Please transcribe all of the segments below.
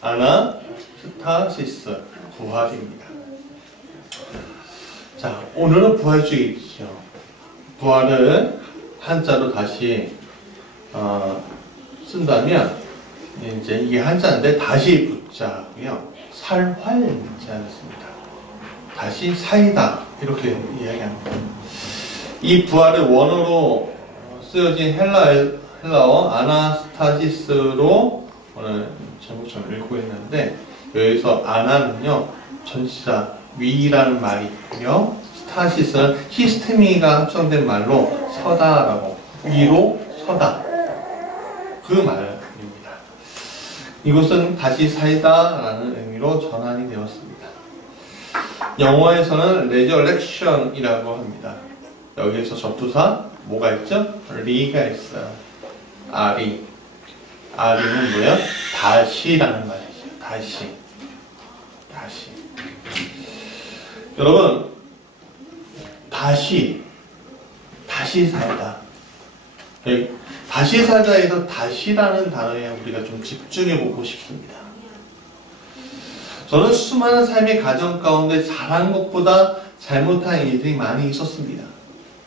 아나스타시스, 부활입니다. 자, 오늘은 부활주의죠. 부활을 한자로 다시 쓴다면 이제 이게 한자인데 다시 붙자고요. 살활자였습니다. 다시 사이다 이렇게 이야기합니다. 이 부활을 원어로 쓰여진 헬라어 아나스타시스로 오늘 제목처럼 읽고 있는데 여기서 아나는요 전치사 위라는 말이 있고요. 스타시스는 히스테미가 합성된 말로 서다라고 위로 서다 그 말입니다. 이것은 다시 살다라는 의미로 전환이 되었습니다. 영어에서는 resurrection이라고 합니다. 여기에서 접두사 뭐가 있죠? 리가 있어요. 아리는 뭐예요? 다시라는 말이죠. 다시. 여러분, 다시 살다. 다시 살다에서 다시라는 단어에 우리가 좀 집중해 보고 싶습니다. 저는 수많은 삶의 과정 가운데 잘한 것보다 잘못한 일들이 많이 있었습니다.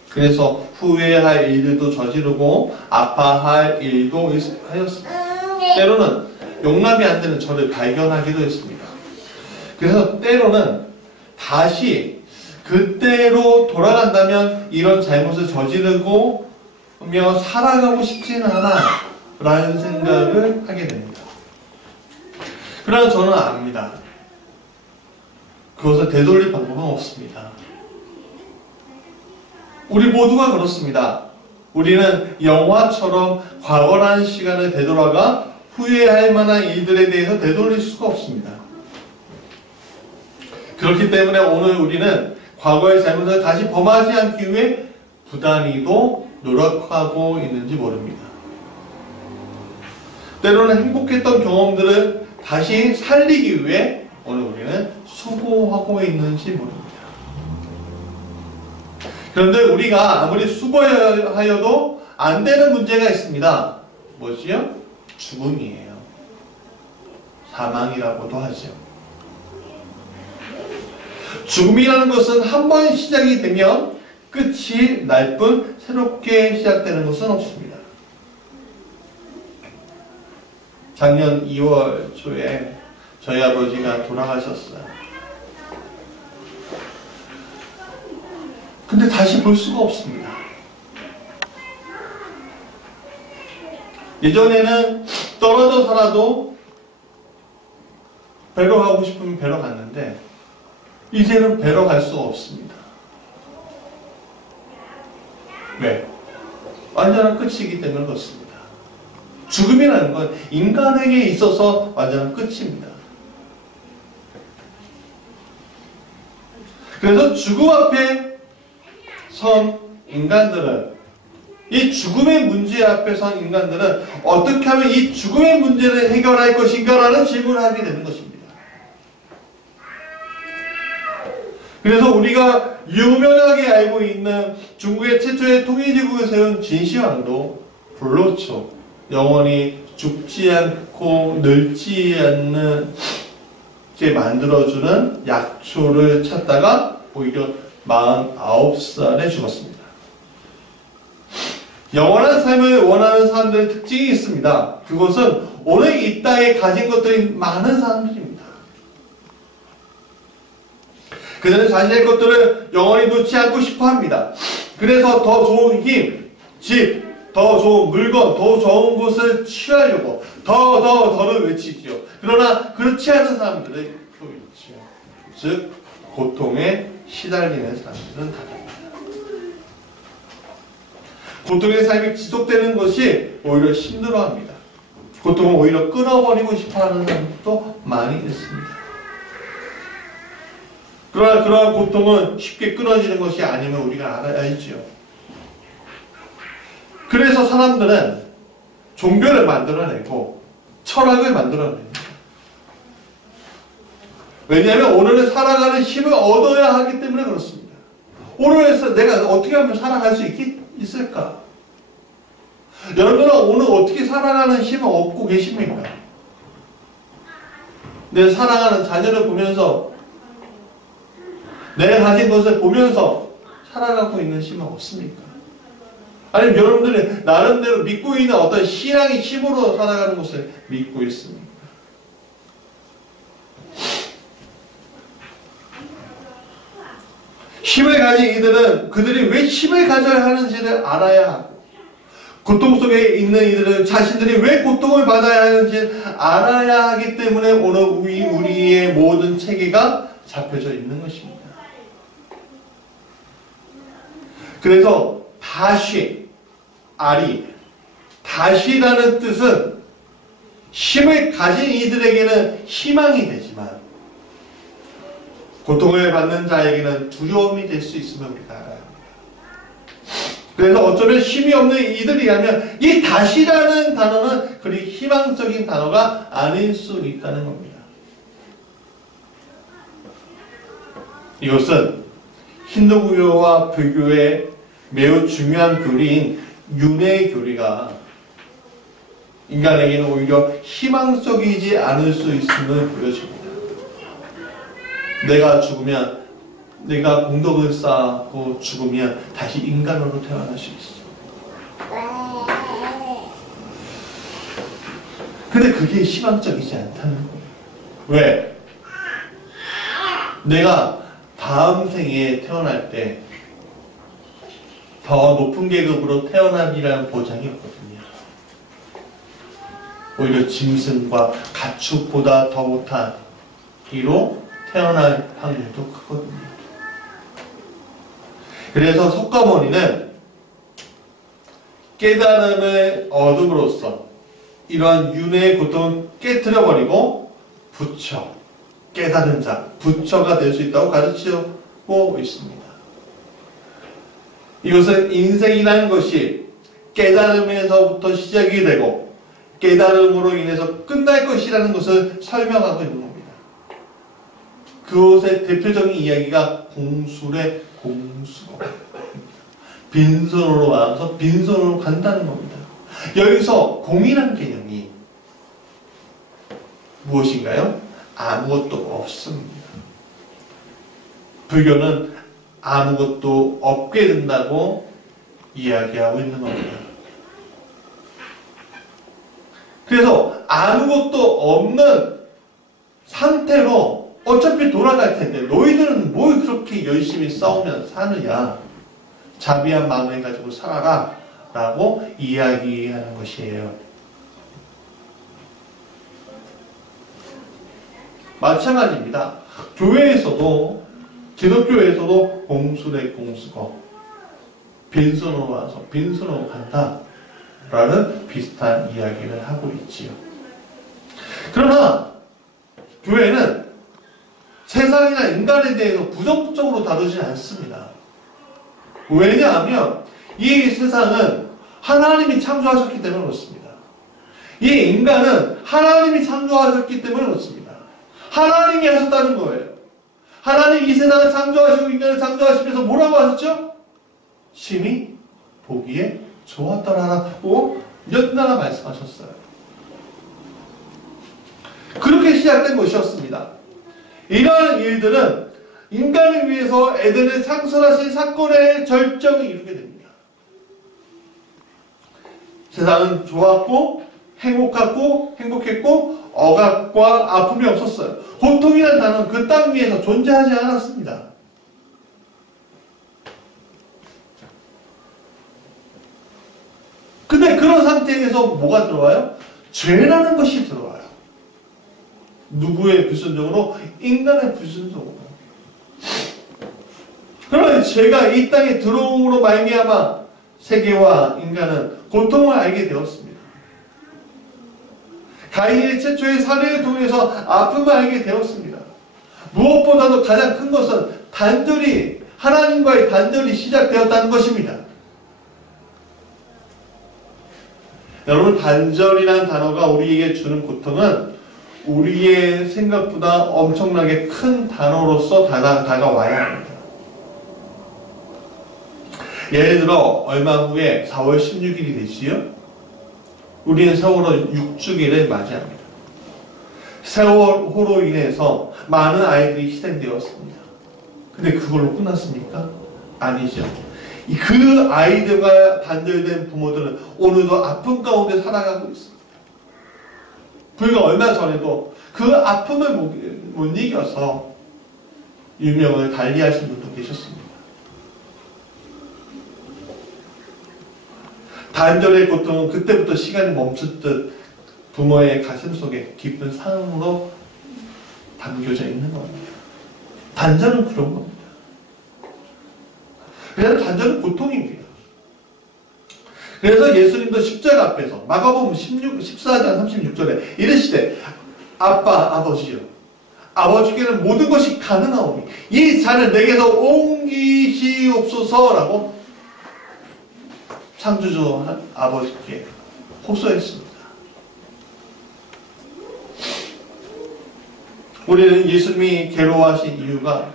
그래서 후회할 일들도 저지르고 아파할 일도 하였습니다. 때로는 용납이 안 되는 저를 발견하기도 했습니다. 그래서 때로는 다시 그때로 돌아간다면 이런 잘못을 저지르고 살아가고 싶지는 않아 라는 생각을 하게 됩니다. 그러나 저는 압니다. 그것을 되돌릴 방법은 없습니다. 우리 모두가 그렇습니다. 우리는 영화처럼 과거라는 시간을 되돌아가 후회할 만한 일들에 대해서 되돌릴 수가 없습니다. 그렇기 때문에 오늘 우리는 과거의 잘못을 다시 범하지 않기 위해 부단히도 노력하고 있는지 모릅니다. 때로는 행복했던 경험들을 다시 살리기 위해 오늘 우리는 수고하고 있는지 모릅니다. 그런데 우리가 아무리 수고하여도 안 되는 문제가 있습니다. 뭐지요? 죽음이에요. 사망이라고도 하죠. 죽음이라는 것은 한 번 시작이 되면 끝이 날 뿐 새롭게 시작되는 것은 없습니다. 작년 2월 초에 저희 아버지가 돌아가셨어요. 근데 다시 볼 수가 없습니다. 예전에는 떨어져 살아도 뵈러 가고 싶으면 뵈러 갔는데 이제는 뵈러 갈 수가 없습니다. 왜? 완전한 끝이기 때문에 그렇습니다. 죽음이라는 건 인간에게 있어서 완전한 끝입니다. 그래서 죽음 앞에 선 인간들은 이 죽음의 문제 앞에 선 인간들은 어떻게 하면 이 죽음의 문제를 해결할 것인가 라는 질문을 하게 되는 것입니다. 그래서 우리가 유명하게 알고 있는 중국의 최초의 통일제국을 세운 진시황도 불로초, 영원히 죽지 않고 늙지 않는 게 만들어주는 약초를 찾다가 오히려 49살에 죽었습니다. 영원한 삶을 원하는 사람들의 특징이 있습니다. 그것은 오늘 이 땅에 가진 것들이 많은 사람들입니다. 그들은 자신의 것들을 영원히 놓지 않고 싶어 합니다. 그래서 더 좋은 힘, 집, 더 좋은 물건, 더 좋은 곳을 취하려고 더를 외치지요. 그러나 그렇지 않은 사람들은 또 있지요. 즉 고통에 시달리는 사람들은 다릅니다. 고통의 삶이 지속되는 것이 오히려 힘들어합니다. 고통을 오히려 끊어버리고 싶어하는 사람들도 많이 있습니다. 그러나 그러한 고통은 쉽게 끊어지는 것이 아님을 우리가 알아야지요. 그래서 사람들은 종교를 만들어내고 철학을 만들어냅니다. 왜냐하면 오늘을 살아가는 힘을 얻어야 하기 때문에 그렇습니다. 오늘에서 내가 어떻게 하면 살아갈 수 있을까? 여러분은 오늘 어떻게 살아가는 힘을 얻고 계십니까? 내 사랑하는 자녀를 보면서 내가 가진 것을 보면서 살아가고 있는 힘은 없습니까? 아니면 여러분들이 나름대로 믿고 있는 어떤 신앙의 힘으로 살아가는 것을 믿고 있습니까? 힘을 가진 이들은 그들이 왜 힘을 가져야 하는지를 알아야 하고, 고통 속에 있는 이들은 자신들이 왜 고통을 받아야 하는지 알아야 하기 때문에 오늘 우리의 모든 체계가 잡혀져 있는 것입니다. 그래서 다시라는 뜻은 힘을 가진 이들에게는 희망이 되지만 고통을 받는 자에게는 두려움이 될 수 있음을 우리가 알아야 합니다. 그래서 어쩌면 힘이 없는 이들이라면 이 다시라는 단어는 그리 희망적인 단어가 아닐 수 있다는 겁니다. 이것은 힌두교와 불교의 매우 중요한 교리인 윤회의 교리가 인간에게는 오히려 희망적이지 않을 수 있음을 보여줍니다. 내가 죽으면, 내가 공덕을 쌓고 죽으면 다시 인간으로 태어날 수 있어. 근데 그게 희망적이지 않다는 거예요. 왜? 내가 다음 생에 태어날 때 더 높은 계급으로 태어나리라는 보장이 없거든요. 오히려 짐승과 가축보다 더 못한 이로 태어날 확률도 크거든요. 그래서 석가모니는 깨달음을 얻음으로써 이러한 윤회의 고통을 깨트려버리고 부처, 깨달은 자, 부처가 될 수 있다고 가르치고 있습니다. 이것은 인생이라는 것이 깨달음에서부터 시작이 되고 깨달음으로 인해서 끝날 것이라는 것을 설명하고 있는 겁니다. 그것의 대표적인 이야기가 공술의 공수고 빈손으로 와서 빈손으로 간다는 겁니다. 여기서 공이라는 개념이 무엇인가요? 아무것도 없습니다. 불교는 아무것도 없게 된다고 이야기하고 있는 겁니다. 그래서 아무것도 없는 상태로 어차피 돌아갈 텐데 너희들은 뭘 그렇게 열심히 싸우면 사느냐, 자비한 마음을 가지고 살아라 라고 이야기하는 것이에요. 마찬가지입니다. 교회에서도 기독교에서도 공술의 공수고 빈손으로 와서 빈손으로 간다 라는 비슷한 이야기를 하고 있지요. 그러나 교회는 세상이나 인간에 대해서 부정적으로 다루지 않습니다. 왜냐하면 이 세상은 하나님이 창조하셨기 때문에 그렇습니다. 이 인간은 하나님이 창조하셨기 때문에 그렇습니다. 하나님이 하셨다는 거예요. 하나님 이 세상을 창조하시고 인간을 창조하시면서 뭐라고 하셨죠? 심히 보기에 좋았더라라고 연달아 말씀하셨어요. 그렇게 시작된 것이었습니다. 이러한 일들은 인간을 위해서 에덴을 창설하신 사건의 절정을 이루게 됩니다. 세상은 좋았고 행복했고 억압과 아픔이 없었어요. 고통이라는 단어는 그 땅 위에서 존재하지 않았습니다. 근데 그런 상태에서 뭐가 들어와요? 죄라는 것이 들어와요. 누구의 불순종으로? 인간의 불순종으로. 그러면 죄가 이 땅에 들어옴으로 말미암아 세계와 인간은 고통을 알게 되었습니다. 가인의 최초의 살해를 통해서 아픔을 알게 되었습니다. 무엇보다도 가장 큰 것은 하나님과의 단절이 시작되었다는 것입니다. 여러분, 단절이라는 단어가 우리에게 주는 고통은 우리의 생각보다 엄청나게 큰 단어로서 다가와야 합니다. 예를 들어 얼마 후에 4월 16일이 되지요? 우리는 세월호 6주기를 맞이합니다. 세월호로 인해서 많은 아이들이 희생되었습니다. 근데 그걸로 끝났습니까? 아니죠. 그 아이들과 단절된 부모들은 오늘도 아픔 가운데 살아가고 있습니다. 불과 얼마 전에도 그 아픔을 못 이겨서 유명을 달리하신 분도 계셨습니다. 단절의 고통은 그때부터 시간이 멈췄듯 부모의 가슴 속에 깊은 상으로 담겨져 있는 겁니다. 단절은 그런 겁니다. 그래서 단절은 고통입니다. 그래서 예수님도 십자가 앞에서 마가복음 14장 36절에 이르시되 아빠 아버지여 아버지께는 모든 것이 가능하오니 이 잔을 내게서 옮기시옵소서라고 창조주 아버지께 호소했습니다. 우리는 예수님이 괴로워하신 이유가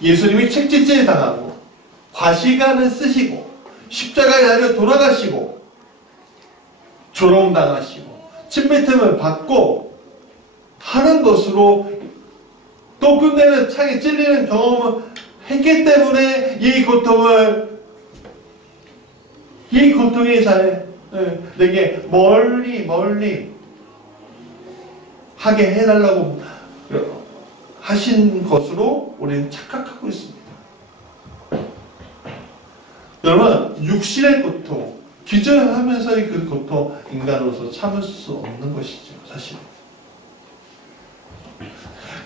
예수님이 책짓질 당하고 과시간을 쓰시고 십자가에 달려 돌아가시고 조롱당하시고 침뱉음을 받고 하는 것으로 또 끝내는 창에 찔리는 경험을 했기 때문에 이 고통의 잔에 내게 멀리 하게 해달라고 하신 것으로 우리는 착각하고 있습니다. 여러분, 육신의 고통, 기절하면서의 그 고통, 인간으로서 참을 수 없는 것이죠, 사실.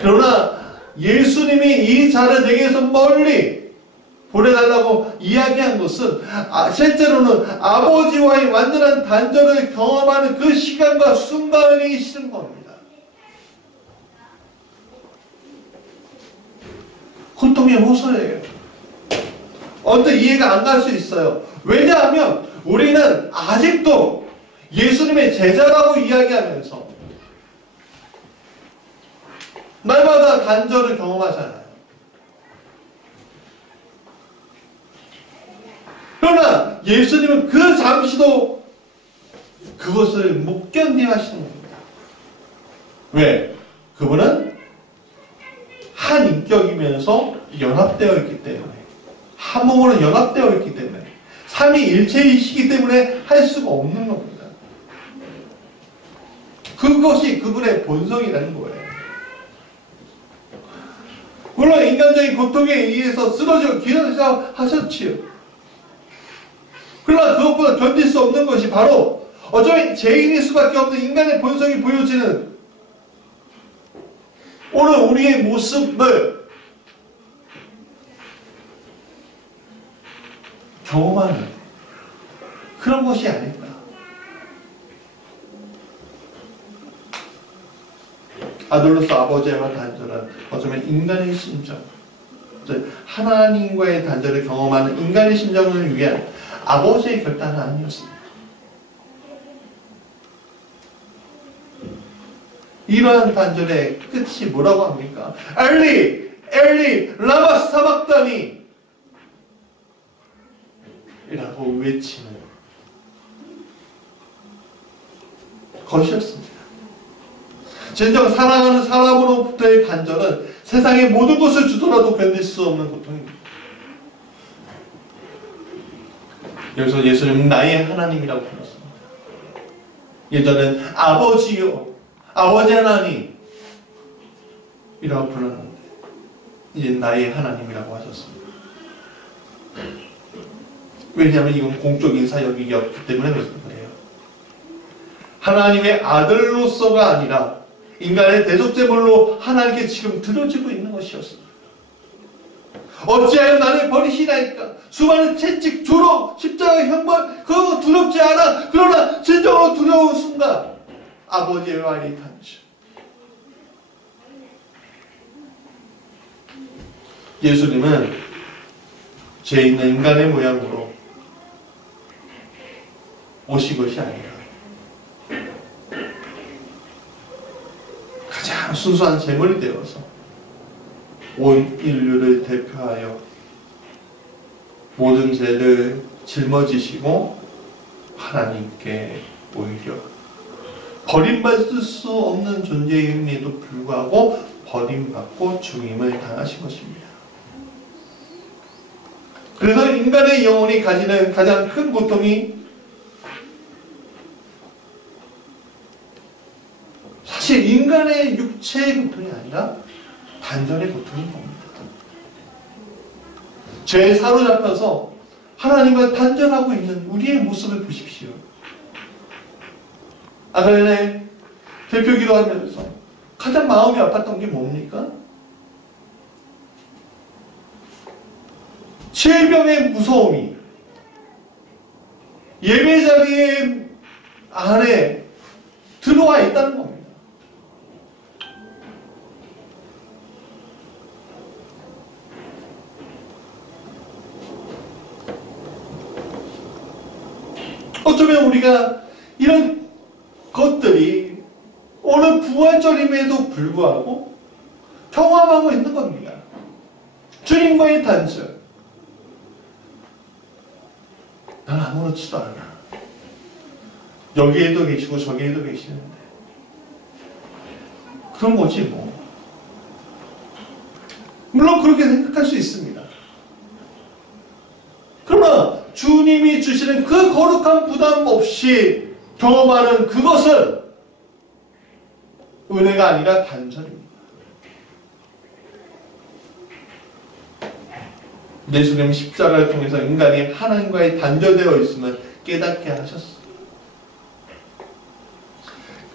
그러나 예수님이 이 잔을 내게서 멀리 보내달라고 이야기한 것은 실제로는 아버지와의 완전한 단절을 경험하는 그 시간과 순간이 싫은 겁니다. 고통의 호소예요. 언뜻 이해가 안 갈 수 있어요. 왜냐하면 우리는 아직도 예수님의 제자라고 이야기하면서 날마다 단절을 경험하잖아요. 그러나 예수님은 그 잠시도 그것을 못 견디하시는 겁니다. 왜? 그분은 한 인격이면서 연합되어 있기 때문에, 한 몸으로 연합되어 있기 때문에, 삼위일체이시기 때문에 할 수가 없는 겁니다. 그것이 그분의 본성이라는 거예요. 물론 인간적인 고통에 의해서 쓰러지고 기도하셔 하셨지요. 그러나 그것보다 견딜 수 없는 것이 바로 어쩌면 죄인일 수밖에 없는 인간의 본성이 보여지는 오늘 우리의 모습을 경험하는 그런 것이 아닐까. 아들로서 아버지와 단절한 어쩌면 인간의 심정, 하나님과의 단절을 경험하는 인간의 심정을 위한 아버지의 결단은 아니었습니다. 이러한 단절의 끝이 뭐라고 합니까? 엘리, 엘리, 라마 사박다니 이라고 외치는 것이었습니다. 진정 사랑하는 사람으로부터의 단절은 세상의 모든 것을 주더라도 견딜 수 없는 고통입니다. 여기서 예수님은 나의 하나님이라고 불렀습니다. 예전엔 아버지요, 아버지 하나님 이라고 불렀는데 이제 나의 하나님이라고 하셨습니다. 왜냐하면 이건 공적인 사역이었기 때문에 그래요. 하나님의 아들로서가 아니라 인간의 대속제물로 하나님께 지금 드려지고 있는 것이었습니다. 어찌하여 나를 버리시나이까? 수많은 채찍, 조롱, 십자가 형벌 그거 두렵지 않아. 그러나 진정으로 두려운 순간 아버지와의 단절. 예수님은 죄 있는 인간의 모양으로 오신 것이 아니라 가장 순수한 제물이 되어서 온 인류를 대표하여 모든 죄를 짊어지시고 하나님께 오히려 버림받을 수 없는 존재임에도 불구하고 버림받고 죽임을 당하신 것입니다. 그래서 인간의 영혼이 가지는 가장 큰 고통이 사실 인간의 육체의 고통이 아니라 단전의 고통인 겁니다. 죄에 사로잡혀서 하나님과 단전하고 있는 우리의 모습을 보십시오. 아까 전에 대표 기도하면서 가장 마음이 아팠던 게 뭡니까? 질병의 무서움이 예배 자리에 안에 들어와 있다는 겁니다. 어쩌면 우리가 이런 것들이 오늘 부활절임에도 불구하고 경험하고 있는 겁니다. 주님과의 단절. 난 아무렇지도 않아. 여기에도 계시고 저기에도 계시는데. 그런 거지 뭐. 물론 그렇게 생각할 수 있습니다. 그러나 주님이 주시는 그 거룩한 부담 없이 경험하는 그것은 은혜가 아니라 단절입니다. 예수님 십자가를 통해서 인간이 하나님과의 단절되어 있음을 깨닫게 하셨습니다.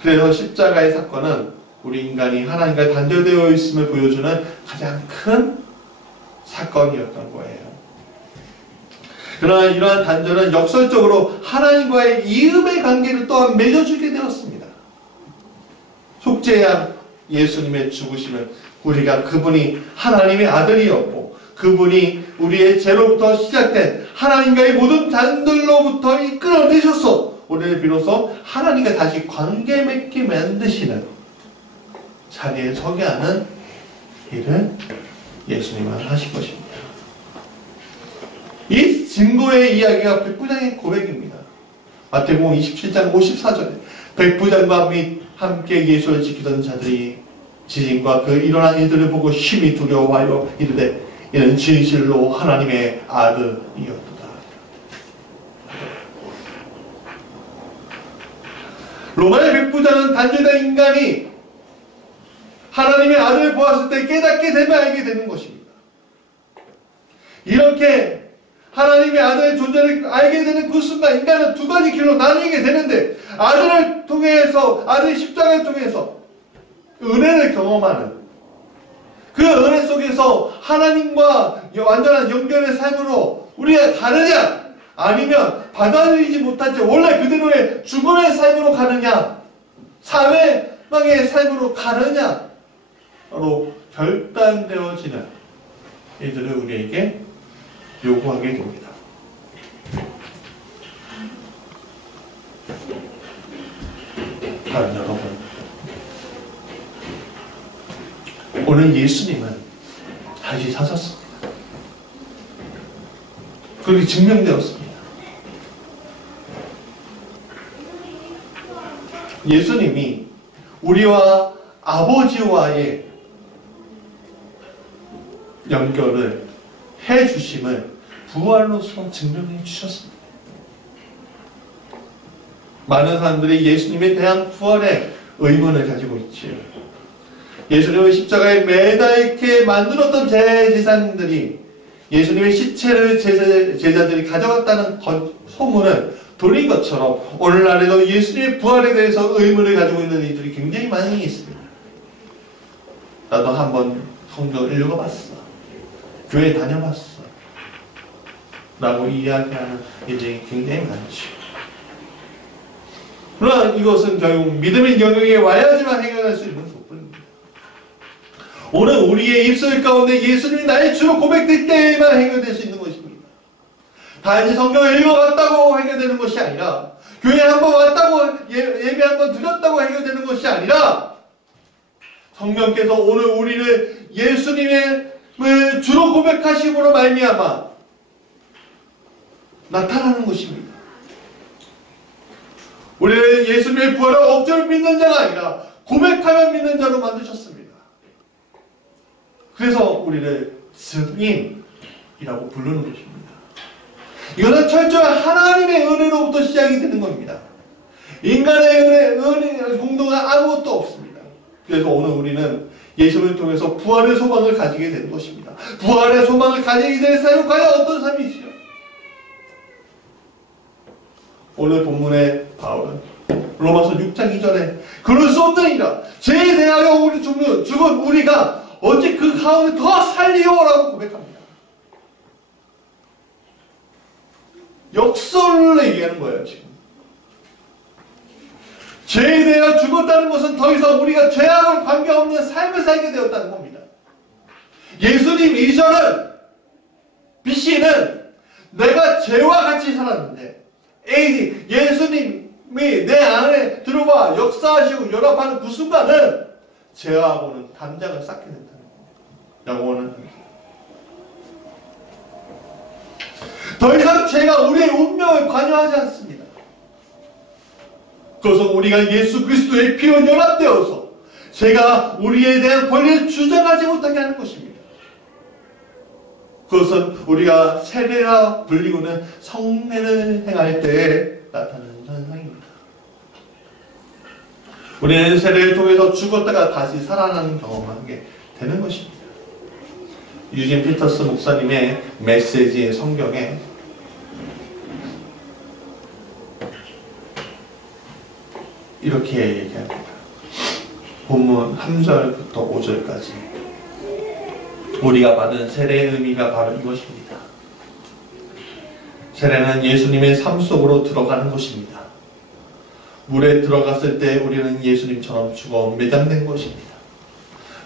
그래서 십자가의 사건은 우리 인간이 하나님과 단절되어 있음을 보여주는 가장 큰 사건이었던 거예요. 그러나 이러한 단절은 역설적으로 하나님과의 이음의 관계를 또한 맺어주게 되었습니다. 속죄한 예수님의 죽으심은 우리가 그분이 하나님의 아들이었고 그분이 우리의 죄로부터 시작된 하나님과의 모든 단절로부터 이끌어내셔서 우리를 비로소 하나님과 다시 관계 맺게 만드시는 자리에 서게 하는 일을 예수님은 하신 것입니다. 이 증거의 이야기가 백부장의 고백입니다. 마태복음 27장 54절에 백부장과 함께 예수를 지키던 자들이 지진과 그 일어난 일들을 보고 심히 두려워하여 이르되 이는 진실로 하나님의 아들이었도다. 로마의 백부장은 단죄된 인간이 하나님의 아들을 보았을 때 깨닫게 되면 알게 되는 것입니다. 이렇게 하나님의 아들의 존재를 알게 되는 그 순간 인간은 두 가지 길로 나뉘게 되는데 아들을 통해서 아들의 십자가를 통해서 은혜를 경험하는 그 은혜 속에서 하나님과 완전한 연결의 삶으로 우리가 가느냐 아니면 받아들이지 못한 채 원래 그대로의 죽음의 삶으로 가느냐 사회망의 삶으로 가느냐로 결단되어지는 이들을 우리에게 요구하게 됩니다. 다른 여러분, 오늘 예수님은 다시 사셨습니다. 그렇게 증명되었습니다. 예수님이 우리와 아버지와의 연결을 해주심을 부활로서 증명해 주셨습니다. 많은 사람들이 예수님에 대한 부활에 의문을 가지고 있지요. 예수님을 십자가에 매달게 만들었던 제사장들이 예수님의 시체를 제자들이 가져갔다는 소문을 돌린 것처럼 오늘날에도 예수님의 부활에 대해서 의문을 가지고 있는 이들이 굉장히 많이 있습니다. 나도 한번 성경을 읽어봤어. 교회 다녀봤어. 라고 이야기하는 일들이 굉장히 많죠. 그러나 이것은 결국 믿음의 영역에 와야지만 해결할 수 있는 부분입니다. 오늘 우리의 입술 가운데 예수님이 나의 주로 고백될 때에만 해결될 수 있는 것입니다. 단지 성경을 읽어봤다고 해결되는 것이 아니라 교회에 한번 왔다고 예배 한번 드렸다고 해결되는 것이 아니라 성령께서 오늘 우리를 예수님의 주로 고백하심으로 말미암아 나타나는 것입니다. 우리는 예수님의 부활을 억지로 믿는 자가 아니라 고백하며 믿는 자로 만드셨습니다. 그래서 우리를 증인이라고 부르는 것입니다. 이것은 철저한 하나님의 은혜로부터 시작이 되는 겁니다. 인간의 은혜 공동은 아무것도 없습니다. 그래서 오늘 우리는 예수님을 통해서 부활의 소망을 가지게 되는 것입니다. 부활의 소망을 가지게 될 삶은 과연 어떤 삶이지요? 오늘 본문의 바울은 로마서 6장 2절에 그럴 수 없느니라 죄에 대하여 우리 죽은 우리가 어찌 그 가운데 더 살리오라고 고백합니다. 역설을 얘기하는 거예요. 지금 죄에 대하여 죽었다는 것은 더 이상 우리가 죄악을 관계없는 삶을 살게 되었다는 겁니다. 예수님 이전은 BC는 내가 죄와 같이 살았는데 AD 예수님이 내 안에 들어와 역사하시고 연합하는 그 순간은 죄하고는 단장을 쌓게 된다는 겁니다. 영원한 더 이상 죄가 우리의 운명을 관여하지 않습니다. 그것은 우리가 예수 그리스도의 피로 연합되어서 죄가 우리에 대한 권리를 주장하지 못하게 하는 것입니다. 그것은 우리가 세례라 불리고는 성례를 행할 때에 나타나는 현상입니다. 우리는 세례를 통해서 죽었다가 다시 살아나는 경험을 하게 되는 것입니다. 유진 피터스 목사님의 메시지 성경에 이렇게 얘기합니다. 본문 3절부터 5절까지 우리가 받은 세례의 의미가 바로 이것입니다. 세례는 예수님의 삶 속으로 들어가는 것입니다. 물에 들어갔을 때 우리는 예수님처럼 죽어 매장된 것입니다.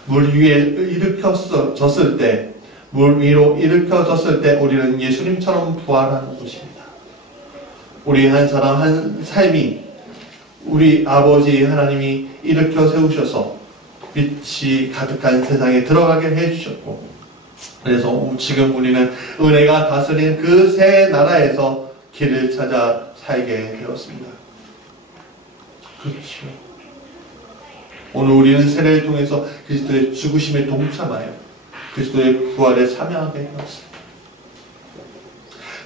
물 위에 일으켜졌을 때, 물 위로 일으켜졌을 때 우리는 예수님처럼 부활하는 것입니다. 우리 한 사람 한 삶이 우리 아버지 하나님이 일으켜 세우셔서 빛이 가득한 세상에 들어가게 해주셨고, 그래서 지금 우리는 은혜가 다스린 그 새 나라에서 길을 찾아 살게 되었습니다. 그렇죠. 오늘 우리는 세례를 통해서 그리스도의 죽으심에 동참하여 그리스도의 부활에 참여하게 되었습니다.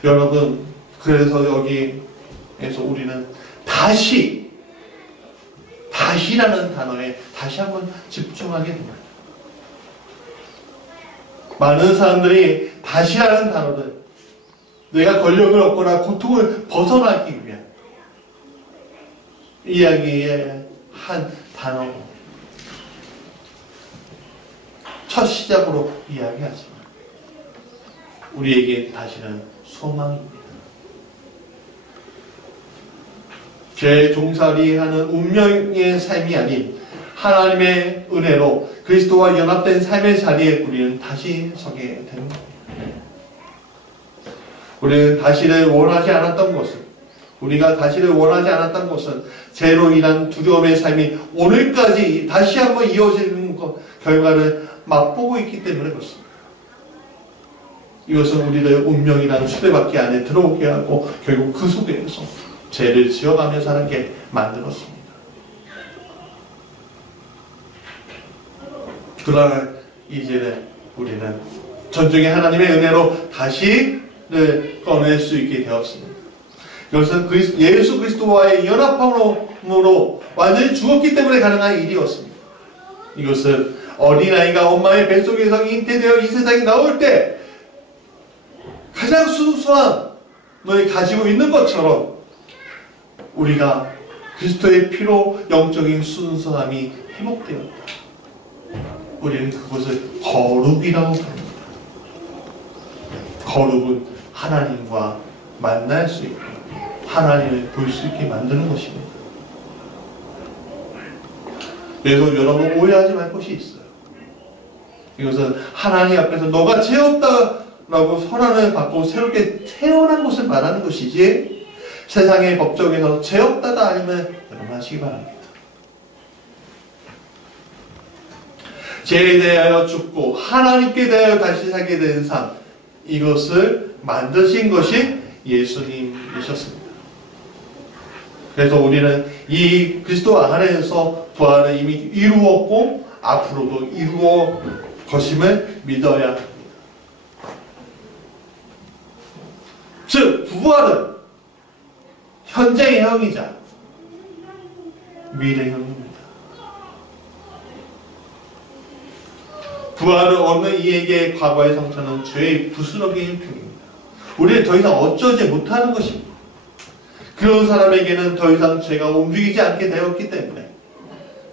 여러분, 그래서 여기에서 우리는 다시라는 단어에 다시 한번 집중하게 됩니다. 많은 사람들이 다시라는 단어를 내가 권력을 얻거나 고통을 벗어나기 위한 이야기의 한 단어, 첫 시작으로 이야기하지만 우리에게 다시는 소망입니다. 죄 종살이하는 운명의 삶이 아닌 하나님의 은혜로 그리스도와 연합된 삶의 자리에 우리는 다시 서게 되는 겁니다. 우리는 다시를 원하지 않았던 것은, 우리가 다시를 원하지 않았던 것은 죄로 인한 두려움의 삶이 오늘까지 다시 한번 이어지는 결과를 맛보고 있기 때문에 그렇습니다. 이것은 우리를 운명이라는 수레바퀴 안에 들어오게 하고 결국 그 속에서 죄를 지어가며 살게 만들었습니다. 그러나 이제는 우리는 전적인 하나님의 은혜로 다시를 꺼낼 수 있게 되었습니다. 이것은 예수 그리스도와의 연합함으로 완전히 죽었기 때문에 가능한 일이었습니다. 이것은 어린아이가 엄마의 뱃속에서 잉태되어 이 세상에 나올 때 가장 순수한 너희 가지고 있는 것처럼 우리가 그리스도의 피로 영적인 순수함이 회복되었다. 우리는 그것을 거룩이라고 부릅니다. 거룩은 하나님과 만날 수 있고 하나님을 볼 수 있게 만드는 것입니다. 그래서 여러분 오해하지 말 것이 있어요. 이것은 하나님 앞에서 너가 죄 없다라고 선언을 받고 새롭게 태어난 것을 말하는 것이지 세상의 법정에서 죄 없다가 아니면 여러분 하시기 바랍니다. 죄에 대하여 죽고 하나님께 대하여 다시 살게 된 삶, 이것을 만드신 것이 예수님이셨습니다. 그래서 우리는 이 그리스도 안에서 부활을 이미 이루었고 앞으로도 이루어 것임을 믿어야 합니다. 즉 부활은 현재형이자 미래형입니다. 부활을 얻는 이에게 과거의 상처는 죄의 부스러기 형편입니다. 우리는 더 이상 어쩌지 못하는 것입니다. 그런 사람에게는 더 이상 죄가 움직이지 않게 되었기 때문에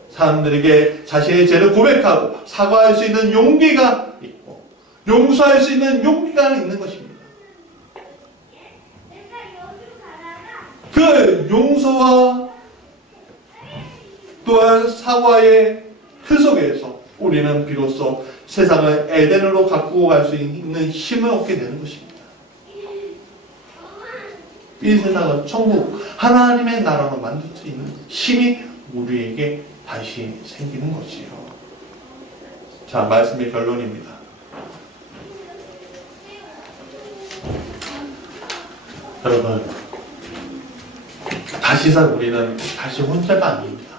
사람들에게 자신의 죄를 고백하고 사과할 수 있는 용기가 있고 용서할 수 있는 용기가 있는 것입니다. 그 용서와 또한 사과의 그 속에서 우리는 비로소 세상을 에덴으로 가꾸어 갈 수 있는 힘을 얻게 되는 것입니다. 이 세상은 천국 하나님의 나라로 만들 수 있는 힘이 우리에게 다시 생기는 것이요. 자, 말씀의 결론입니다. 여러분, 다시 산 우리는 다시 혼자가 아닙니다.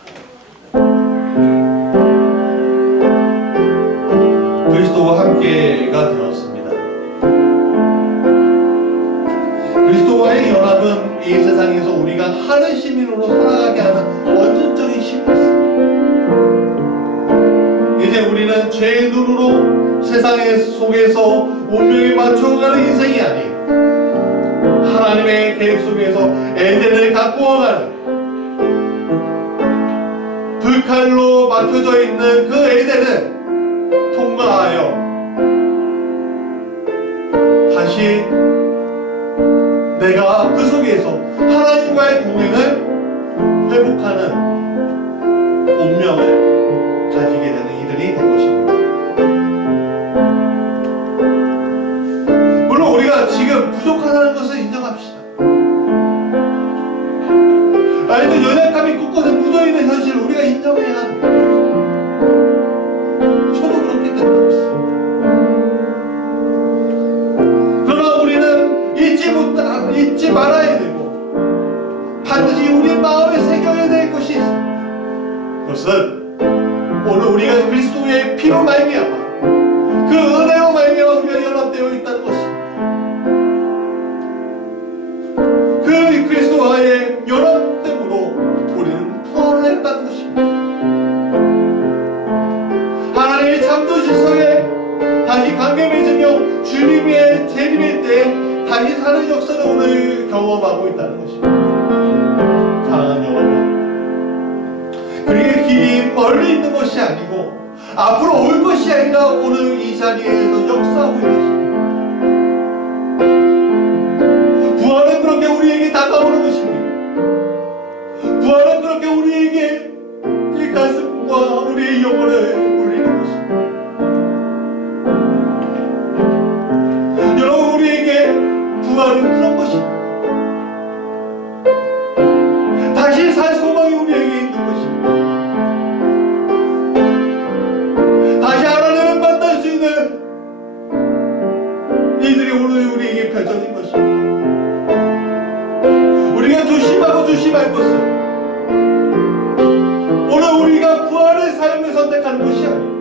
그리스도와 함께가 되었습니다. 그리스도와의 연합은 이 세상에서 우리가 하늘 시민으로 살아가게 하는 원천적인 힘이었습니다. 이제 우리는 죄의 눈으로 세상 속에서 운명에 맞춰가는 인생이 아닌 하나님의 계획 속에서 에덴을 가꾸어가는 불칼로 막혀져 있는 그 에덴을 통과하여 다시 내가 그 속에서 하나님과의 동행을 회복하는 운명을 가지게 되는 이들이 된 것입니다. 물론 우리가 지금 부족하다는 것을 인정합시다. 아직도 연약함이 곳곳에 묻어있는 현실을 우리가 인정해야 합니다. 저도 그렇기 때문에 없습니다. 그러나 우리는 잊지 말아야 되고 반드시 우리 마음에 새겨야 될 것이 있습니다. 그것은 오늘 우리가 그리스도의 피로 말미암아 그 은혜로 말미암아 우리가 연합되어 있다는 것입니다. 그 그리스도와의 연합됨으로 우리는 부활했다는 것입니다. 하나님의 창조 질서에 다시 관계 맺으며 주님의 재림의 때에 다시 사는 역사를 오늘 경험하고 있다는 것입니다. 사랑하는 여러분, 그의 길이 멀리 있는 것이 아니고 앞으로 올 것이 아니라 오늘 이 자리에서 역사하고 있는 것입니다. 부활은 그렇게 우리에게 다가오는 것입니다. 부활은 그렇게 우리에게 이 가슴과 우리의 영혼을 울리는 것입니다. 여러분, 우리에게 부활은 그런 것입니다. 다시 살 소망이 우리에게 있는 것입니다. 다시 하나님을 만날 수 있는 이들이 오늘 우리에게 펼쳐진 것입니다. 우리가 조심하고 조심할 것은 오늘 우리가 부활의 삶을 선택하는 것이 아니고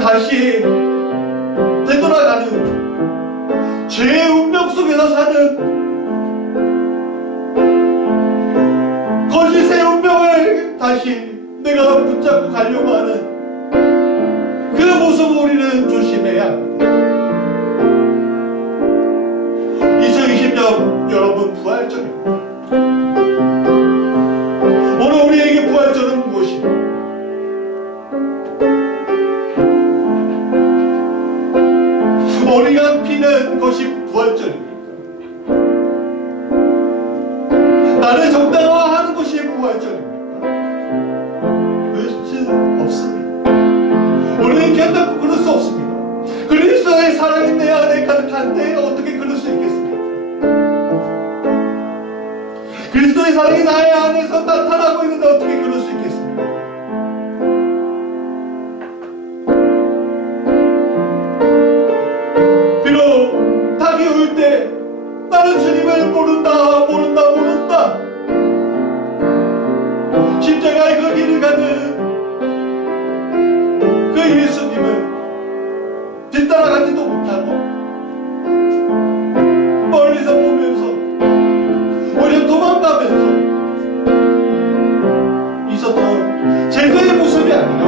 다시 되돌아가는 죄의 운명 속에서 사는 거짓의 운명을 다시 내가 붙잡고 가려고 하는 그 모습을 우리는 조심해야 합니다. 2020년 여러분 부활절입니다. 오늘 우리에게 부활절은 무엇입니까? 머리가 피는 것이 부활절입니까? 나를 정당화하는 것이 부활절입니까? 그렇지 없습니다. 우리는 결단코 그럴 수 없습니다. 그리스도의 사랑이 내 안에 가득한데 어떻게 그럴 수 있겠습니까? 그리스도의 사랑이 나의 안에서 나타나고 있는데 어떻게 그럴 수 있겠습니까? 비록 닭이 울 때 나 나는 주님을 모른다 모른다 모른다. 십자가의 그 길을 가는 그 예수님을 뒤따라가지도 못하고 멀리서 보면서 오히려 도망가면서 있었던 제자의 모습이 아니라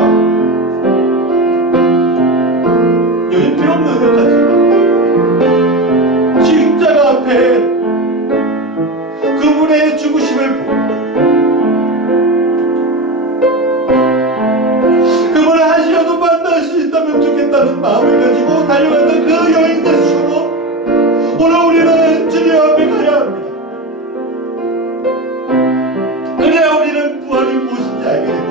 여기 필요 없는 것까지만 십자가 앞에 그분의 죽으심을 보고 그분을 한시라도 만날 수 있다면 좋겠다는 마음을 가지고 달려갔던 그 여행자처럼 오늘 우리는 주님 앞에 가야 합니다. 그래야 우리는 부활이 무엇인지 알게 되고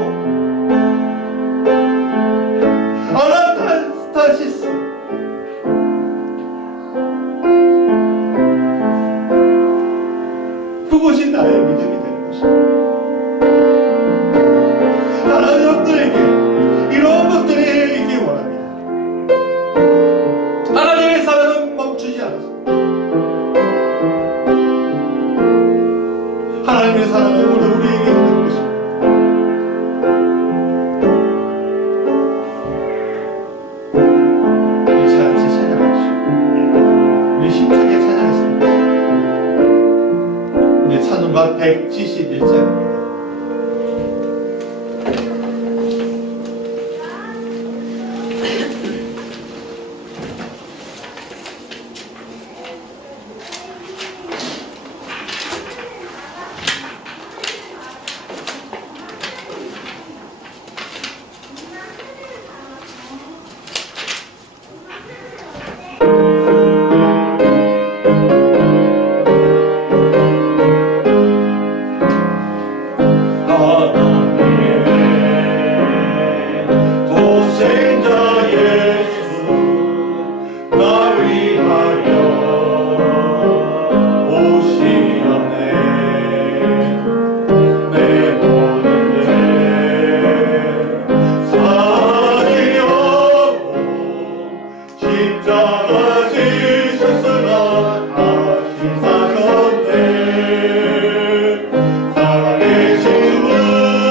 아나스타시스 그것이 나의 믿음이 되는 것입니다. 나는 여러분들에게 이런 것들이 있기 원합니다. 하나님의 사랑은 멈추지 않았습니다. 하나님의 사랑은 오늘 우리에게 있는 것입니다. 우리 같이 찬양하시오. 우리 힘차게 찬양했습니다. 우리 찬송가 171장입니다. 사랑의 신주를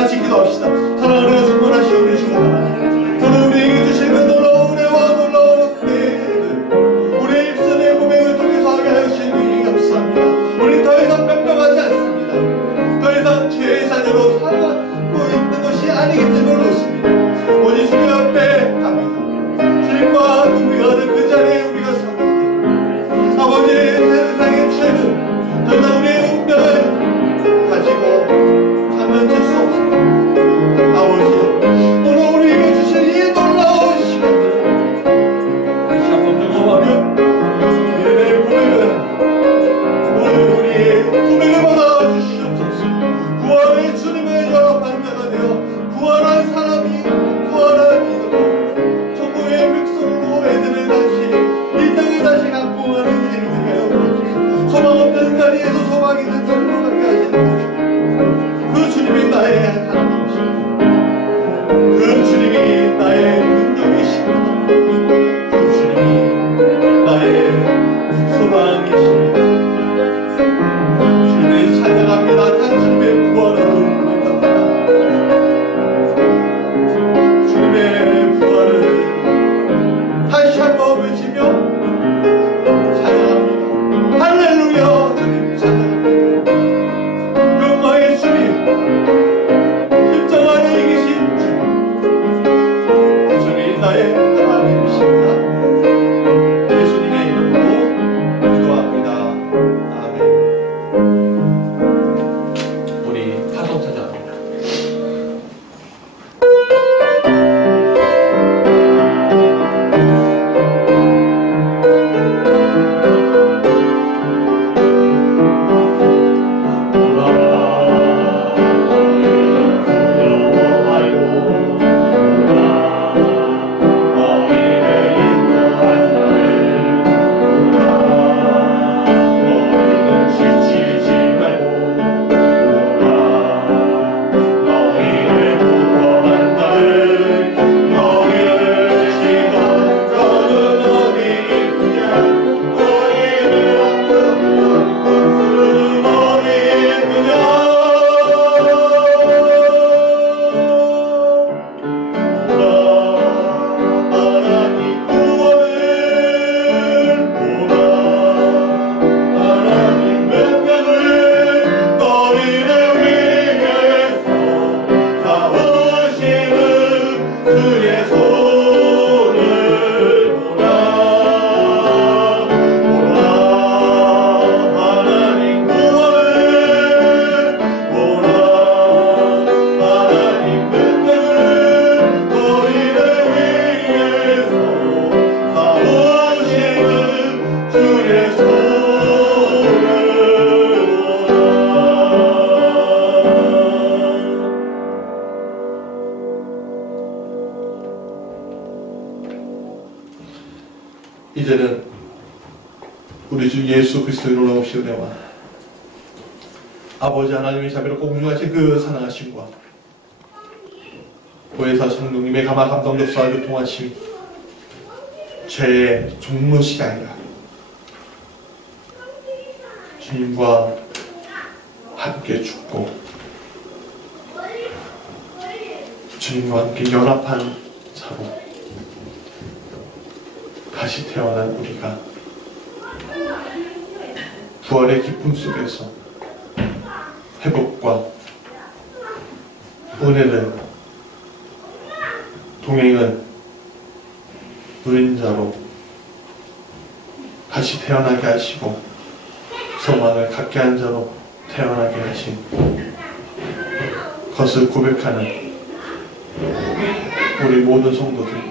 같이 기도합시다. 사랑하는 충만하시오 우리 주 하나님, 오늘 우리에게 주신 그 놀라운 은혜와 놀라운 은혜는 우리의 입술의 고백을 통해서 하게 하시니 감사합니다. 우리 더 이상 깜깜하지 않습니다. 더 이상 죄의 자녀로 살아가고 있는 것이 아니기 때문에 그렇습니다. 오직 주님 앞에 갑니다. 주님과 동행하는 그 자리에 우리가 서게 됩니다. 아버지의 세상의 죄는 더 이상 우리의 운명을 가지고 장난칠 수 없습니다. 아버지, 오늘 우리에게 주신 이 놀라운 시간을 다시 한번 경험하며 우리의 고백을 오늘 우리의 고백을 받아 주시옵소서. 구원의 주님의 연합한 자가 되어 구원한 사람이 구원한 이들로 천국의 백성으로 애들을 다시 이 땅을 다시 감동하는 일이 되게 하여 주옵소서. 소망 없는 자리에서 소망 있는 자리로 가게 하시는 그 주님이 나의 하나님이십니다. 그 주님이 나의 능력이십니다. 그 주님이 나의 소망이십니다. 주님의 찬양합니다. 주님의 구원을 만납니다. 주님의 부활을 다시 한번 외치며 찬양합니다. 할렐루야. 주님 찬양합니다. 영광의 주님, 십자가 안에 계신 주님, 그 주님 나의 하나님이십니다. 예수님의 이름으로 기도합니다. 아멘. 우리 파송 찬양합니다. 이제는 우리 주 예수 그리스도의 놀라우신 은혜와 아버지 하나님의 자비롭고 공정하신 그 사랑하심과 보혜사 성령님의 감화 감동 역사와 교통하심, 죄의 종로시가 아니라 주님과 함께 죽고 주님과 함께 연합한 자로 다시 태어난 우리가 부활의 기쁨 속에서 회복과 은혜를 동행을 누린 자로 다시 태어나게 하시고 소망을 갖게 한 자로 태어나게 하신 것을 고백하는 우리 모든 성도들이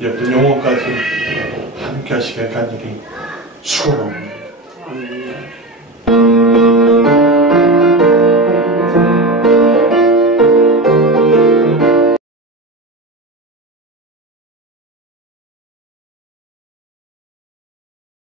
옆에 영혼까지 함께 하시길 간절히 축원합니다.